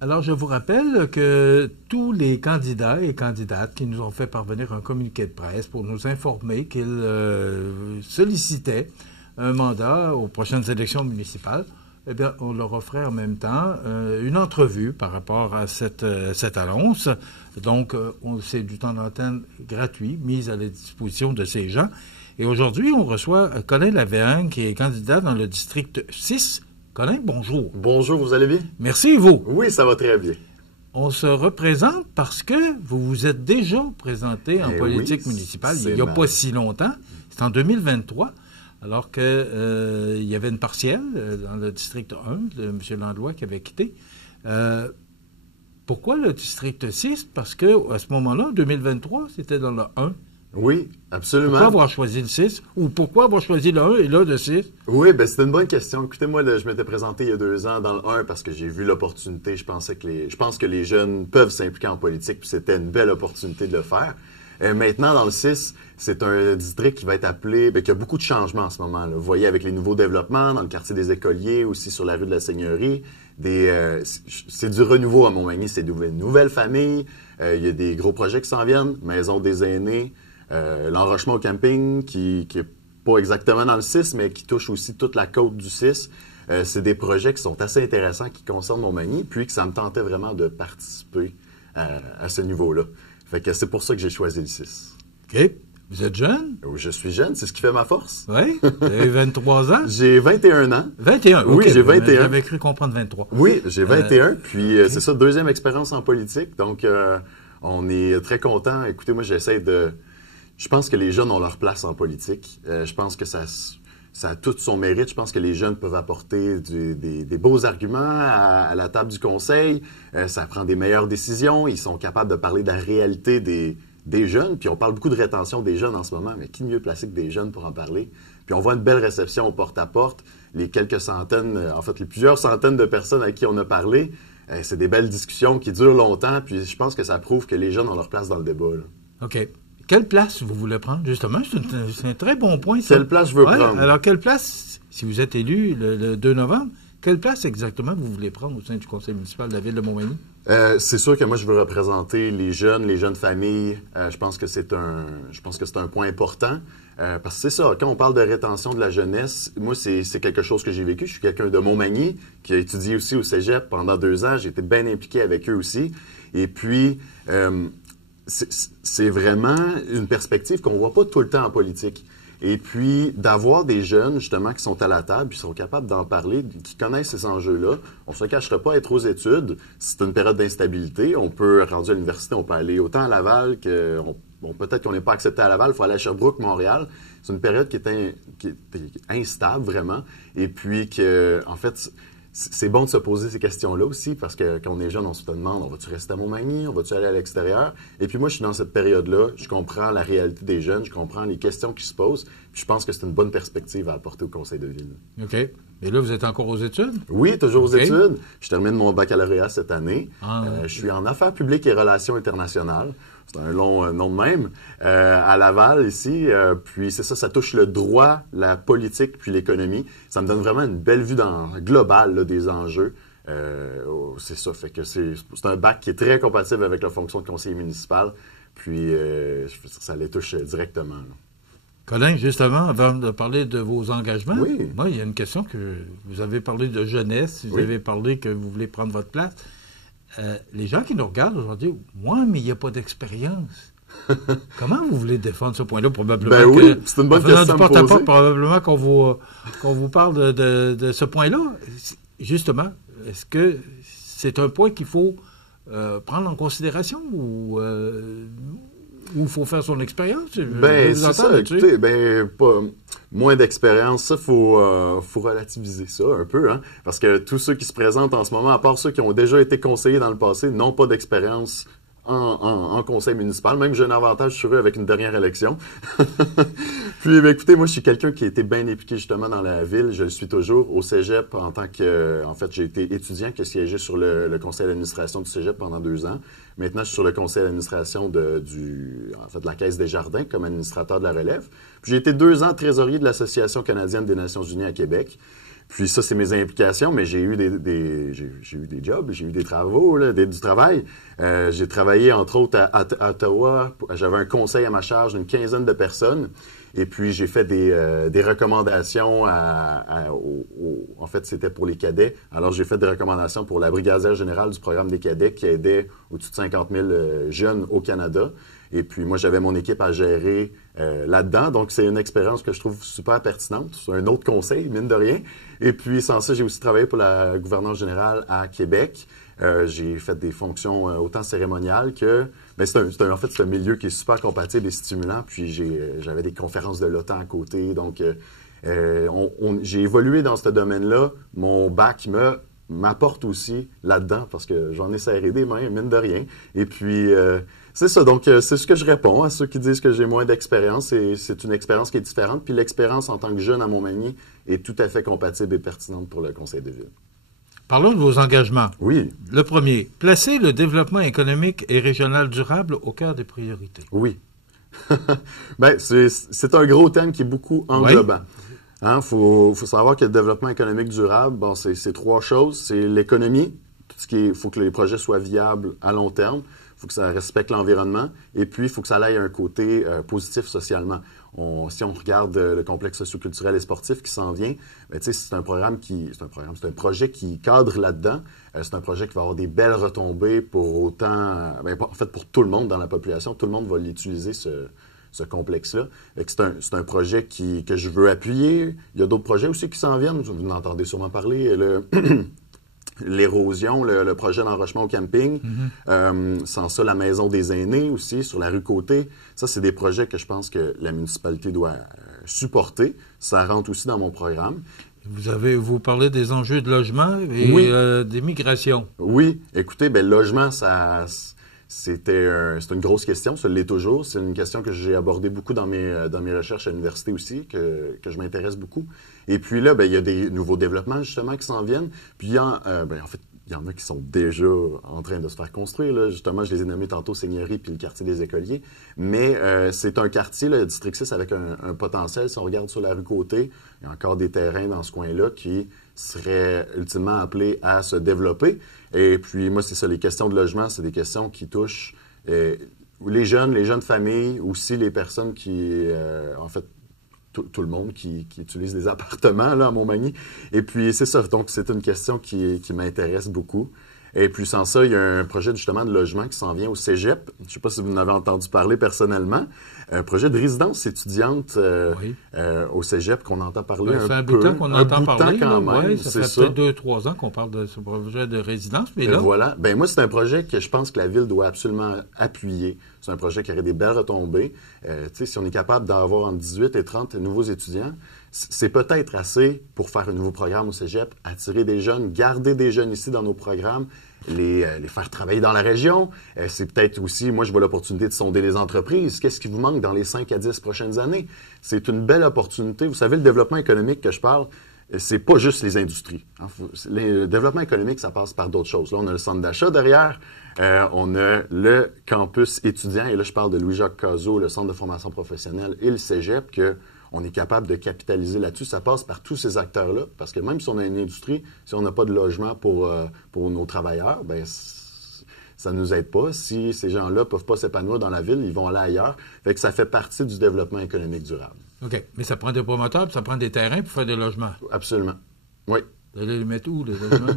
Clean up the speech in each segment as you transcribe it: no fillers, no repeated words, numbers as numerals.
Alors, je vous rappelle que tous les candidats et candidates qui nous ont fait parvenir un communiqué de presse pour nous informer qu'ils sollicitaient un mandat aux prochaines élections municipales, eh bien, on leur offrait en même temps une entrevue par rapport à cette annonce. Donc, c'est du temps d'antenne gratuit mis à la disposition de ces gens. Et aujourd'hui, on reçoit Colin Lavergne, qui est candidat dans le district 6. Colin, bonjour. Bonjour, vous allez bien? Merci, et vous? Oui, ça va très bien. On se représente parce que vous vous êtes déjà présenté en politique municipale il n'y a pas si longtemps. C'est en 2023, alors qu'il y avait une partielle dans le district 1 de M. Landlois qui avait quitté. Pourquoi le district 6? Parce qu'à ce moment-là, en 2023, c'était dans le 1. Oui, absolument. Pourquoi avoir choisi le 6? Ou pourquoi avoir choisi le 1 et là le 6? Oui, bien, c'est une bonne question. Écoutez, moi, je m'étais présenté il y a 2 ans dans le 1 parce que j'ai vu l'opportunité. Je pense que les jeunes peuvent s'impliquer en politique, puis c'était une belle opportunité de le faire. Maintenant, dans le 6, c'est un district qui va être appelé, qui a beaucoup de changements en ce moment, là. Vous voyez, avec les nouveaux développements dans le quartier des Écoliers, aussi sur la rue de la Seigneurie, c'est du renouveau à Montmagny, c'est une nouvelle famille. Il y a des gros projets qui s'en viennent, maison des aînés, l'enrochement au camping qui est pas exactement dans le 6, mais qui touche aussi toute la côte du 6. C'est des projets qui sont assez intéressants, qui concernent Montmagny, puis que ça me tentait vraiment de participer à ce niveau-là. Fait que c'est pour ça que j'ai choisi le 6. OK. Vous êtes jeune? Je suis jeune, c'est ce qui fait ma force. Oui. Vous avez 23 ans? J'ai 21 ans. 21, oui, okay. J'ai 21. J'avais cru comprendre 23. Oui, j'ai 21, puis okay. C'est ça, deuxième expérience en politique, donc on est très contents. Écoutez, moi, je pense que les jeunes ont leur place en politique. Je pense que ça a tout son mérite. Je pense que les jeunes peuvent apporter des beaux arguments à la table du conseil. Ça prend des meilleures décisions. Ils sont capables de parler de la réalité des jeunes. Puis on parle beaucoup de rétention des jeunes en ce moment, mais qui mieux placé que des jeunes pour en parler? Puis on voit une belle réception au porte-à-porte. Les quelques centaines, les plusieurs centaines de personnes à qui on a parlé, c'est des belles discussions qui durent longtemps. Puis je pense que ça prouve que les jeunes ont leur place dans le débat, là. OK. Quelle place vous voulez prendre, justement? C'est un très bon point, ça. Quelle place je veux prendre? Alors, quelle place, si vous êtes élu le 2 novembre, quelle place exactement vous voulez prendre au sein du conseil municipal de la ville de Montmagny? C'est sûr que moi, je veux représenter les jeunes familles. Je pense que c'est un point important. Parce que c'est ça, quand on parle de rétention de la jeunesse, moi, c'est quelque chose que j'ai vécu. Je suis quelqu'un de Montmagny qui a étudié aussi au cégep pendant 2 ans. J'ai été bien impliqué avec eux aussi. Et puis, c'est vraiment une perspective qu'on voit pas tout le temps en politique. Et puis, d'avoir des jeunes, justement, qui sont à la table, qui sont capables d'en parler, qui connaissent ces enjeux-là. On ne se cachera pas être aux études. C'est une période d'instabilité. On peut, rendu à l'université, on peut aller autant à Laval que... peut-être qu'on n'est pas accepté à Laval, il faut aller à Sherbrooke, Montréal. C'est une période qui est instable, vraiment. Et puis que, en fait... C'est bon de se poser ces questions-là aussi, parce que quand on est jeune, on se demande, on va-tu rester à Montmagny, on va-tu aller à l'extérieur? Et puis moi, je suis dans cette période-là, je comprends la réalité des jeunes, je comprends les questions qui se posent, puis je pense que c'est une bonne perspective à apporter au conseil de ville. OK. Et là, vous êtes encore aux études? Oui, toujours aux études. Je termine mon baccalauréat cette année. Je suis en affaires publiques et relations internationales. C'est un long nom de même. À Laval, ici. Puis c'est ça, ça touche le droit, la politique, puis l'économie. Ça me donne vraiment une belle vue globale là, des enjeux. C'est ça, fait que c'est un bac qui est très compatible avec la fonction de conseiller municipal. Puis ça les touche directement, là. Colin, justement, avant de parler de vos engagements, oui. Moi, il y a une question que vous avez parlé de jeunesse, vous avez parlé que vous voulez prendre votre place. Les gens qui nous regardent aujourd'hui, moi, mais il n'y a pas d'expérience. Comment vous voulez défendre ce point-là? Probablement c'est une bonne question à me poser. Probablement qu'on vous parle de ce point-là. Justement, est-ce que c'est un point qu'il faut prendre en considération ou il faut faire son expérience? C'est ça. Écoutez, pas moins d'expérience, ça, faut relativiser ça un peu, hein? Parce que tous ceux qui se présentent en ce moment, à part ceux qui ont déjà été conseillers dans le passé, n'ont pas d'expérience en conseil municipal. Même j'ai un avantage sur eux avec une dernière élection. Puis, écoutez, moi, je suis quelqu'un qui a été bien impliqué justement dans la ville. Je le suis toujours au cégep en tant que... En fait, j'ai été étudiant qui a siégé sur le conseil d'administration du cégep pendant 2 ans. Maintenant, je suis sur le conseil d'administration de la Caisse des Jardins comme administrateur de la relève. Puis, j'ai été 2 ans trésorier de l'Association canadienne des Nations unies à Québec. Puis ça, c'est mes implications, mais j'ai eu j'ai eu des jobs, j'ai eu des travaux, là, du travail. J'ai travaillé, entre autres, à Ottawa. J'avais un conseil à ma charge d'une 15aine de personnes. Et puis, j'ai fait des recommandations en fait, c'était pour les cadets. Alors, j'ai fait des recommandations pour la brigadière générale du programme des cadets qui aidait au-dessus de 50 000 jeunes au Canada. Et puis, moi, j'avais mon équipe à gérer là-dedans. Donc, c'est une expérience que je trouve super pertinente. C'est un autre conseil, mine de rien. Et puis, sans ça, j'ai aussi travaillé pour la gouverneure générale à Québec. J'ai fait des fonctions autant cérémoniales que... Mais en fait, c'est un milieu qui est super compatible et stimulant. Puis, j'avais des conférences de l'OTAN à côté. Donc, j'ai évolué dans ce domaine-là. Mon bac m'apporte aussi là-dedans parce que j'en ai serré des mains, mine de rien. Et puis, c'est ça. Donc, c'est ce que je réponds à ceux qui disent que j'ai moins d'expérience. C'est une expérience qui est différente. Puis l'expérience en tant que jeune à Montmagny est tout à fait compatible et pertinente pour le conseil de ville. Parlons de vos engagements. Oui. Le premier, placer le développement économique et régional durable au cœur des priorités. Oui. Bien, c'est un gros thème qui est beaucoup englobant. Hein, faut savoir que le développement économique durable, bon, c'est trois choses. C'est l'économie, faut que les projets soient viables à long terme. Il faut que ça respecte l'environnement. Et puis, il faut que ça aille à un côté positif socialement. Si on regarde le complexe socioculturel et sportif qui s'en vient, ben, c'est un projet qui cadre là-dedans. C'est un projet qui va avoir des belles retombées pour autant, en fait, pour tout le monde dans la population. Tout le monde va l'utiliser, ce complexe-là. C'est un projet que je veux appuyer. Il y a d'autres projets aussi qui s'en viennent. Vous en entendez sûrement parler. L'érosion, le projet d'enrochement au camping. Sans ça, la maison des aînés aussi, sur la rue Côté. Ça, c'est des projets que je pense que la municipalité doit supporter. Ça rentre aussi dans mon programme. Vous parlez des enjeux de logement et des migrations. Oui. Écoutez, le logement, c'est une grosse question, ça l'est toujours. C'est une question que j'ai abordée beaucoup dans mes recherches à l'université aussi, que je m'intéresse beaucoup. Et puis là, il y a des nouveaux développements justement qui s'en viennent. Puis en fait, il y en a qui sont déjà en train de se faire construire. Là. Justement, je les ai nommés tantôt, Seigneurie puis le quartier des Écoliers. Mais c'est un quartier, le District 6, avec un potentiel. Si on regarde sur la rue Côté, il y a encore des terrains dans ce coin-là qui seraient ultimement appelés à se développer. Et puis, moi, c'est ça, les questions de logement, c'est des questions qui touchent les jeunes familles, aussi les personnes qui, en fait, tout le monde qui utilise des appartements là, à Montmagny. Et puis, c'est ça. Donc, c'est une question qui m'intéresse beaucoup. Et puis, sans ça, il y a un projet justement de logement qui s'en vient au Cégep. Je ne sais pas si vous en avez entendu parler personnellement. Un projet de résidence étudiante au Cégep qu'on entend parler un peu. Ça fait un bout de temps qu'on entend parler. Quand même, ça fait peut-être 2-3 ans qu'on parle de ce projet de résidence. Mais là... Voilà. Moi, c'est un projet que je pense que la Ville doit absolument appuyer. C'est un projet qui aurait des belles retombées. Si on est capable d'avoir entre 18 et 30 nouveaux étudiants, c'est peut-être assez pour faire un nouveau programme au Cégep, attirer des jeunes, garder des jeunes ici dans nos programmes, les faire travailler dans la région. C'est peut-être aussi, moi, je vois l'opportunité de sonder les entreprises. Qu'est-ce qui vous manque dans les 5 à 10 prochaines années? C'est une belle opportunité. Vous savez, le développement économique que je parle, c'est pas juste les industries. Le développement économique, ça passe par d'autres choses. Là, on a le centre d'achat derrière, on a le campus étudiant, et là, je parle de Louis-Jacques Cazot, le centre de formation professionnelle et le Cégep, qu'on est capable de capitaliser là-dessus. Ça passe par tous ces acteurs-là, parce que même si on a une industrie, si on n'a pas de logement pour nos travailleurs, ça ne nous aide pas. Si ces gens-là ne peuvent pas s'épanouir dans la ville, ils vont aller ailleurs. Fait que ça fait partie du développement économique durable. OK. Mais ça prend des promoteurs, puis ça prend des terrains pour faire des logements. Absolument. Oui. Vous allez les mettre où, les logements?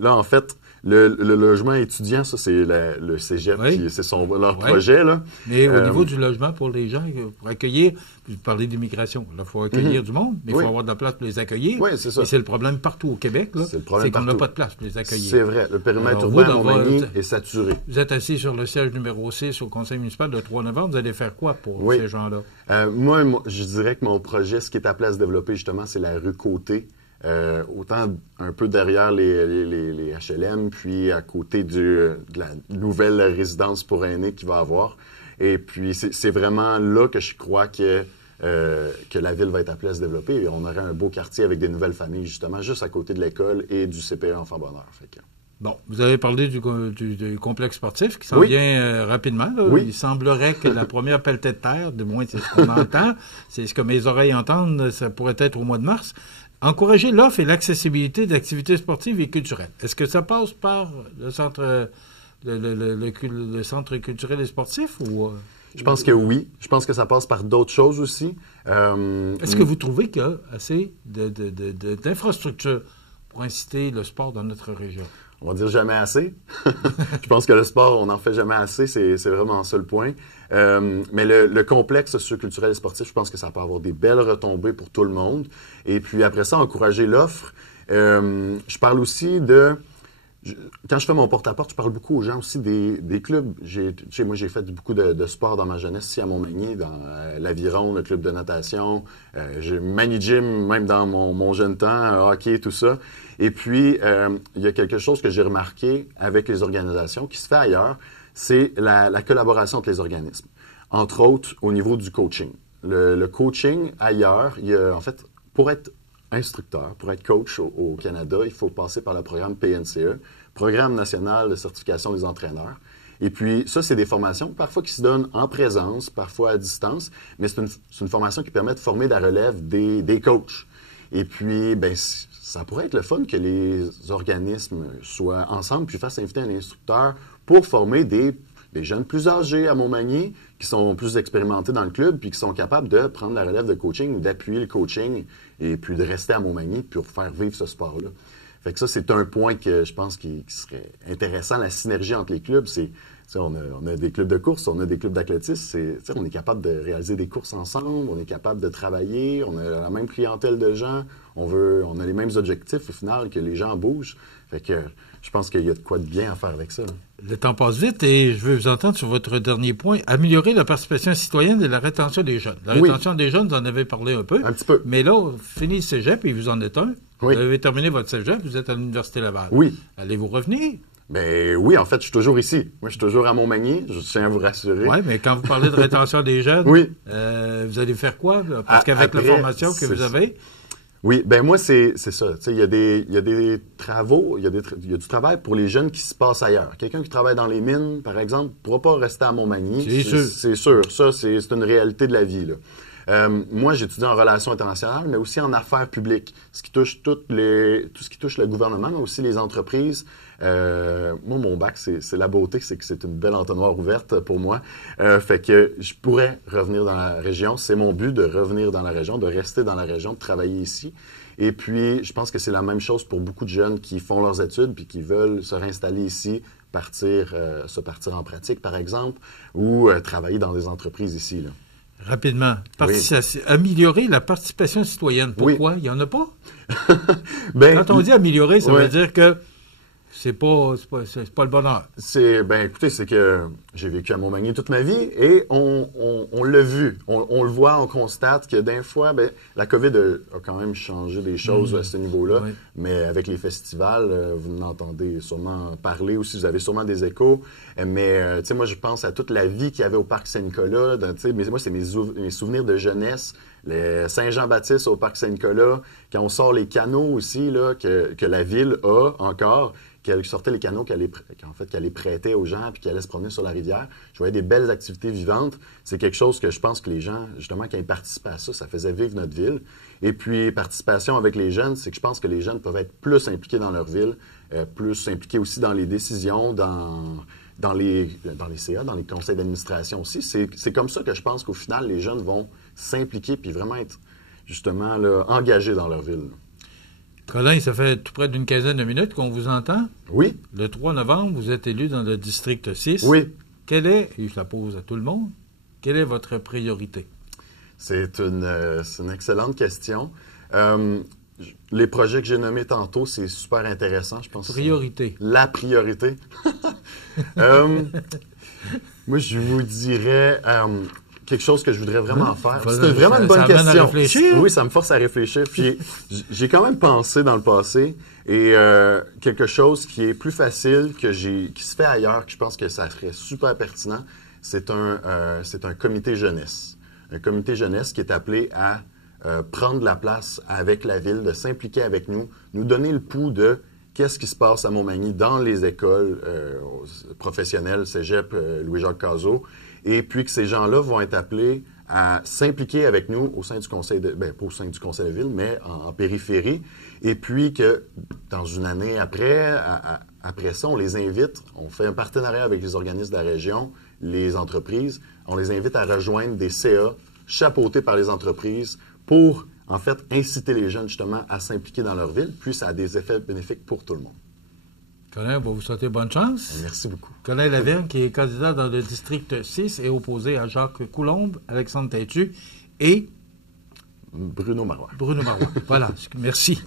Là, en fait, le logement étudiant, ça, c'est le Cégep, c'est leur projet, là. Mais au niveau du logement pour les gens, pour accueillir, vous parlez d'immigration. Là, il faut accueillir du monde, mais il faut avoir de la place pour les accueillir. Oui, c'est ça. Et c'est le problème partout au Québec, là. C'est qu'on n'a pas de place pour les accueillir. C'est vrai. Le périmètre urbain à Montmagny est saturé. Vous êtes assis sur le siège numéro 6 au conseil municipal le 3 novembre. Vous allez faire quoi pour ces gens-là? Moi, je dirais que mon projet, ce qui est appelé à se développer, justement, c'est la rue Côté. Autant un peu derrière les HLM, puis à côté de la nouvelle résidence pour aînés qu'il va avoir. Et puis, c'est vraiment là que je crois que la ville va être appelée à se développer. Et on aurait un beau quartier avec des nouvelles familles, justement, juste à côté de l'école et du CPE Enfant Bonheur. Bon, vous avez parlé du complexe sportif qui s'en vient rapidement. Là. Oui. Il semblerait que la première pelletée de terre, du moins c'est ce qu'on entend, c'est ce que mes oreilles entendent, ça pourrait être au mois de mars. Encourager l'offre et l'accessibilité d'activités sportives et culturelles. Est-ce que ça passe par le centre, le centre culturel et sportif ou... Je pense que oui. Je pense que ça passe par d'autres choses aussi. Est-ce que vous trouvez qu'il y a assez d'infrastructures pour inciter le sport dans notre région? On va dire jamais assez. Je pense que le sport, on n'en fait jamais assez. C'est vraiment ça le point. Mais le complexe socioculturel et sportif, je pense que ça peut avoir des belles retombées pour tout le monde. Et puis après ça, encourager l'offre. Je parle aussi de... Quand je fais mon porte-à-porte, je parle beaucoup aux gens aussi des clubs. Moi, j'ai fait beaucoup de sport dans ma jeunesse ici à Montmagny, dans l'Aviron, le club de natation. J'ai mani-gym, même dans mon jeune temps, hockey, tout ça. Et puis, il y a quelque chose que j'ai remarqué avec les organisations qui se fait ailleurs, c'est la collaboration entre les organismes. Entre autres, au niveau du coaching. Le coaching ailleurs, en fait, pour être instructeur, pour être coach au Canada, il faut passer par le programme PNCE, Programme national de certification des entraîneurs. Et puis, ça, c'est des formations parfois qui se donnent en présence, parfois à distance, mais c'est une formation qui permet de former la relève des coachs. Et puis, ben, ça pourrait être le fun que les organismes soient ensemble puis fassent inviter un instructeur pour former des jeunes plus âgés à Montmagny qui sont plus expérimentés dans le club puis qui sont capables de prendre la relève de coaching ou d'appuyer le coaching et puis de rester à Montmagny pour faire vivre ce sport-là. Fait que ça, c'est un point que je pense qui serait intéressant, la synergie entre les clubs. On a des clubs de course, on a des clubs d'athlétisme. On est capable de réaliser des courses ensemble, on est capable de travailler, on a la même clientèle de gens, on a les mêmes objectifs au final, que les gens bougent. Fait que je pense qu'il y a de quoi de bien à faire avec ça. Le temps passe vite et je veux vous entendre sur votre dernier point, améliorer la participation citoyenne et la rétention des jeunes. La rétention des jeunes, vous en avez parlé un peu. Un petit peu. Mais là, fini le cégep et vous en êtes un. Oui. Vous avez terminé votre cégep, vous êtes à l'Université Laval. Oui. Allez-vous revenir? Ben oui, en fait, je suis toujours ici. Moi, je suis toujours à Montmagny, je tiens à vous rassurer. Oui, mais quand vous parlez de rétention des jeunes, oui. Vous allez faire quoi? Parce qu'avec la formation que vous avez... Oui, ben moi, c'est ça. Il y a des travaux, il y a du travail pour les jeunes qui se passent ailleurs. Quelqu'un qui travaille dans les mines, par exemple, ne pourra pas rester à Montmagny. C'est sûr. Ça, c'est une réalité de la vie, là. Moi, j'étudie en relations internationales, mais aussi en affaires publiques, ce qui touche tout ce qui touche le gouvernement, mais aussi les entreprises. Moi, mon bac, c'est la beauté, c'est que c'est une belle entonnoir ouverte pour moi. Fait que je pourrais revenir dans la région. C'est mon but de revenir dans la région, de rester dans la région, de travailler ici. Et puis, je pense que c'est la même chose pour beaucoup de jeunes qui font leurs études puis qui veulent se réinstaller ici, se partir en pratique, par exemple, ou travailler dans des entreprises ici, là. Rapidement. Améliorer la participation citoyenne. Pourquoi? Il n'y en a pas? Quand on dit améliorer, ça veut dire que c'est pas le bonheur. Écoutez, c'est que j'ai vécu à Montmagny toute ma vie et on l'a vu. On le voit, on constate que d'un fois, la COVID a quand même changé des choses à ce niveau-là. Oui. Mais avec les festivals, vous en entendez sûrement parler aussi, vous avez sûrement des échos. Mais, moi, je pense à toute la vie qu'il y avait au Parc Saint-Nicolas. Mais moi, c'est mes souvenirs de jeunesse. Les Saint-Jean-Baptiste au Parc Saint-Nicolas, quand on sort les canaux aussi, là, que la ville a encore, qu'elle sortait les canaux qu'elle prêtait aux gens puis qu'elle allait se promener sur la rivière. Je voyais des belles activités vivantes. C'est quelque chose que je pense que les gens, justement, quand ils participaient à ça, ça faisait vivre notre ville. Et puis, participation avec les jeunes, c'est que je pense que les jeunes peuvent être plus impliqués dans leur ville, plus impliqués aussi dans les décisions, dans les CA, dans les conseils d'administration aussi. C'est comme ça que je pense qu'au final, les jeunes vont s'impliquer puis vraiment être, justement, là, engagés dans leur ville. Colin, ça fait tout près d'une quinzaine de minutes qu'on vous entend. Oui. Le 3 novembre, vous êtes élu dans le district 6. Oui. Quelle est, et je la pose à tout le monde, quelle est votre priorité? C'est une excellente question. Les projets que j'ai nommés tantôt, c'est super intéressant, je pense. Priorité. La priorité. Moi, je vous dirais quelque chose que je voudrais vraiment faire. C'est vraiment une bonne question. Ça à réfléchir. Oui, ça me force à réfléchir. Puis j'ai quand même pensé dans le passé et quelque chose qui est plus facile qui se fait ailleurs, que je pense que ça serait super pertinent, c'est un comité jeunesse. Un comité jeunesse qui est appelé à prendre la place avec la ville, de s'impliquer avec nous donner le pouls de qu'est-ce qui se passe à Montmagny dans les écoles professionnelles, Cégep, Louis-Jacques Cazot, et puis que ces gens-là vont être appelés à s'impliquer avec nous au sein du conseil de, pas au sein du conseil de ville, mais en périphérie. Et puis que dans une année après, après ça, on les invite, on fait un partenariat avec les organismes de la région, les entreprises, on les invite à rejoindre des CA chapeautés par les entreprises pour, en fait, inciter les jeunes justement à s'impliquer dans leur ville, puis ça a des effets bénéfiques pour tout le monde. Colin, on va vous souhaiter bonne chance. Merci beaucoup. Colin Lavergne, qui est candidat dans le district 6, est opposé à Jacques Coulombe, Alexandre Têtu et Bruno Marois. Bruno Marois. Voilà, merci.